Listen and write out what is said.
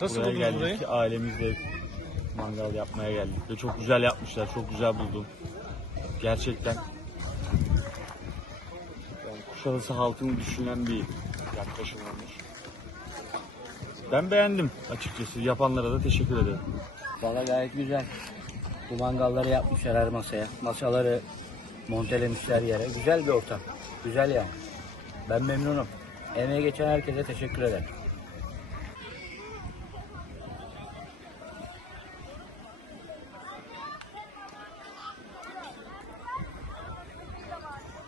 Nasıl Buraya buldunuz burayı? geldik, ailemizle mangal yapmaya geldik ve çok güzel yapmışlar, çok güzel buldum. Gerçekten yani Kuşadası halkını düşünen bir yaklaşım olmuş. Ben beğendim açıkçası. Yapanlara da teşekkür ederim. Valla gayet güzel. Bu mangalları yapmışlar her masaya. Masaları montelemişler yere. Güzel bir ortam. Güzel yani. Ben memnunum. Emeğe geçen herkese teşekkür ederim.